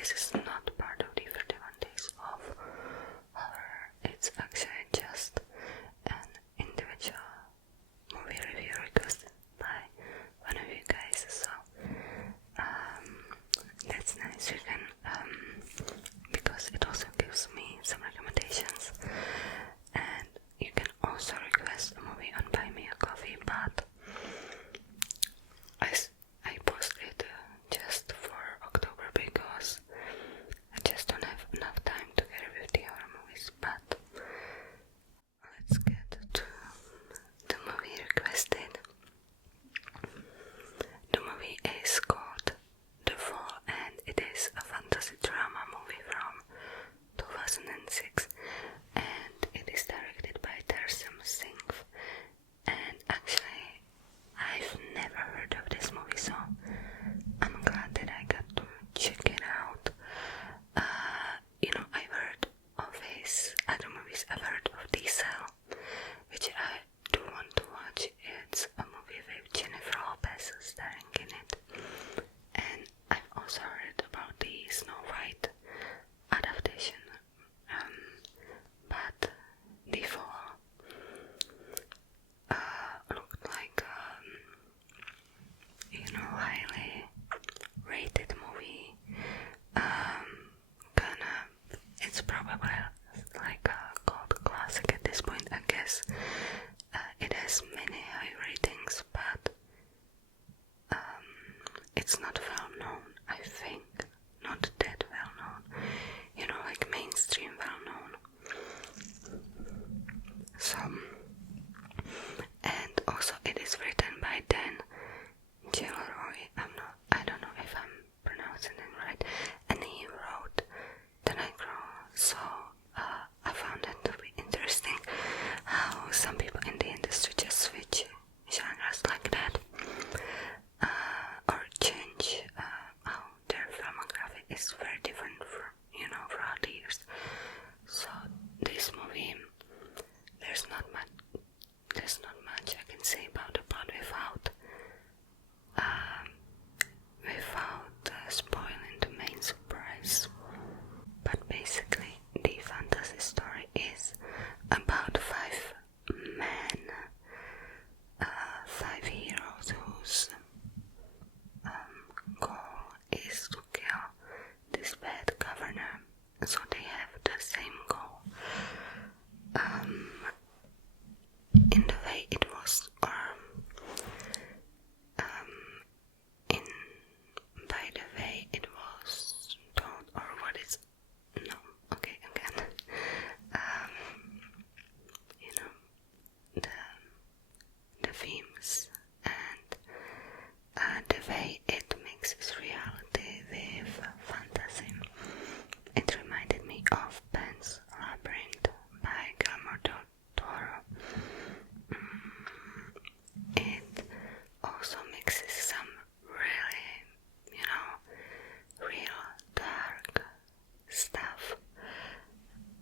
this is not part of the 31 Days of Horror. It's actually just an individual movie review requested by one of you guys, so that's nice. You can because it also gives me some recommendations, and you can also request a movie on Buy Me a Coffee, but I post it just for October because I just don't have enough time to get with the horror movies. But let's get to the movie requested. The movie is called The Fall, and it is a fantasy drama movie from 2006, and it is directed by Tarsem Singh. And actually, I've never heard of this movie, so I'm glad that I got to check it out. I've heard of his other movies. I've heard of Diesel, which I do want to watch. It's a movie with Jennifer Lopez starring in it. And I've also heard about the Snow White adaptation. But The Fall looked like highly rated movie. It's probably like a cult classic at this point, I guess. It has many high ratings, but it's not well known, I think. Not that well known. Like mainstream well known. So, and also it is written by Dan Gilroy. I don't know if I'm pronouncing it right. And he wrote The Nightcrawler. So I found it to be interesting how some people in the industry just switch genres like that, or change how their filmography is very different throughout the years. So this movie, there's not much I can say about the plot without spoiling the main surprise. But basically, the fantasy story is about 5 men, 5 heroes whose goal is to kill this bad governor. So they have the same goal. In the way it was, by the way it was told, or what is, no, okay, again, the themes and the way it mixes reality with fantasy. It reminded me of Pan's Labyrinth by Guillermo del Toro. It also mixes some really, real dark stuff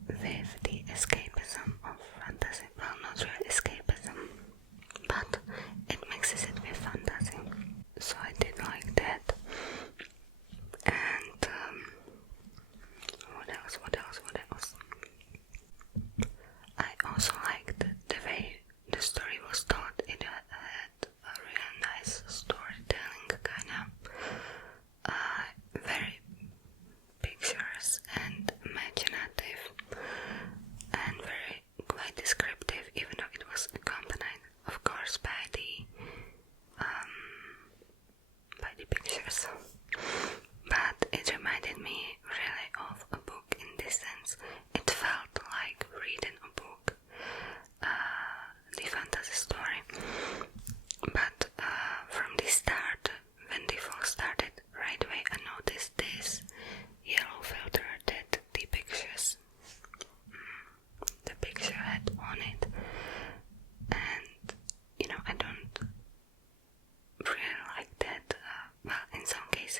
with the escapism of fantasy. Well, not real escapism, but it mixes it with fantasy. So I did like that. And what else? I also liked the way the story was told. It had a really nice storytelling, kind of very pictures and imaginative, and very quite descriptive, even though it was accompanied, of course, by the pictures. But it reminded me really of a book in this sense. It felt like reading a book, the fantasy story. But from the start, when the fall started, right away I noticed this yellow filter that the picture had on it. And I don't really like that. Well, in some cases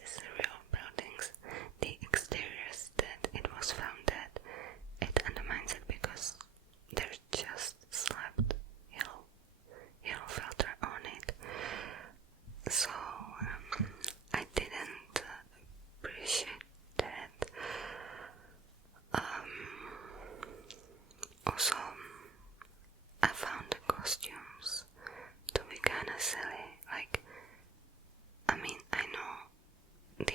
this is the real buildings. The exteriors that it was found at, it undermines it because there's just slapped yellow filter on it. So I didn't appreciate that. Also, I found the costumes to be kinda silly. Like, I mean, I know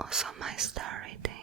Also my star rating.